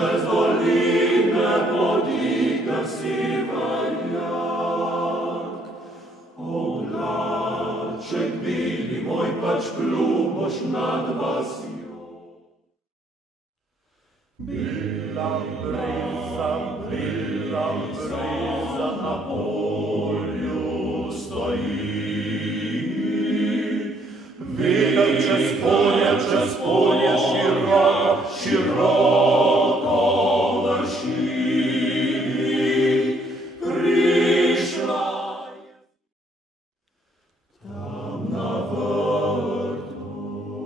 przez dolinę podíka sivariak. Oblaček bili moj pač kljuboš nad vasio. Bila breza na polju stoji. Videl čez polje široko vrši. Prišla je tam na vrtu,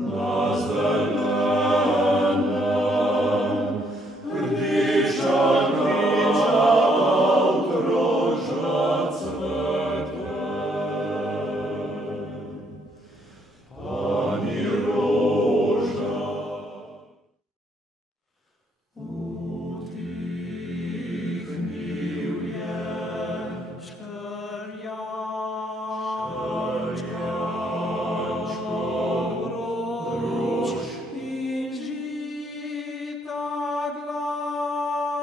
na zelenem, rdiča okroža cvetem. Pani roža utihnil je škrjačko grož in žita glas.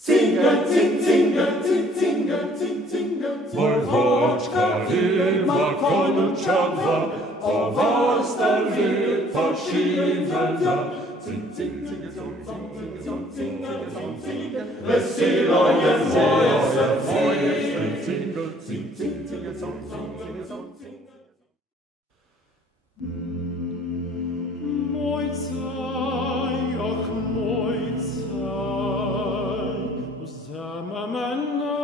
Cingel, cing, cingel, cing, cingel, cing, cingel, Mrkočka ima končava, ova starita šivelja. Cing, cing, cingel, cong, cong, cingel, cong, cingel, cong, cingel, veselo je moje srce. Cingel, cing, cing, cingel, cong, cong, cingel, cong, cingel. Moj caj, ach moj caj, vzemi mene,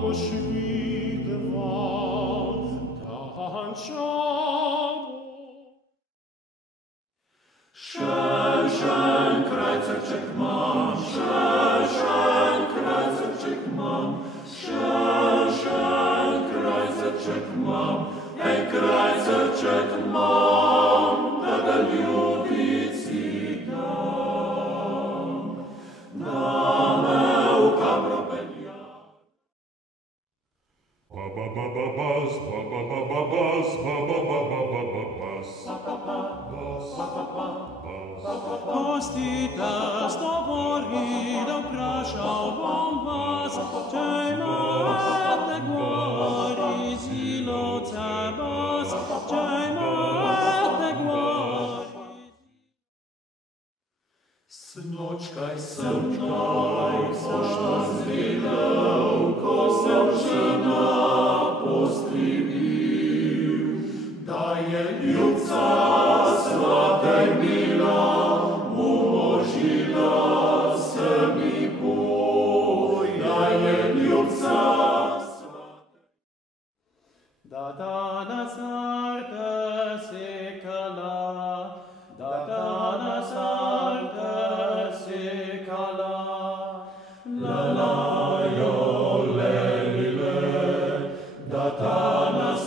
boš vidva, tančavo. Schön Kreuzercheck mam, schön Kreuzercheck mam, schön Kreuzercheck mam, ein Kreuzercheck mam, da ljubit si dam, da me u kabro pelja. Ba-ba-ba-ba-buzz, ba-ba-ba-ba-buzz, ba-ba-ba-ba-ba-buzz. Pustite stovorilo, vprašal bom vas, če imate gori zilovce vas, če imate gori. Snočkaj, pošta zvidel, ko sem žena postrivil, da je ljubca sladkaj mila, uložila se mi boj, da je ljubca sladkaj. Da danes arte sekala, da danes arte sekala, La la yo le li le, da danes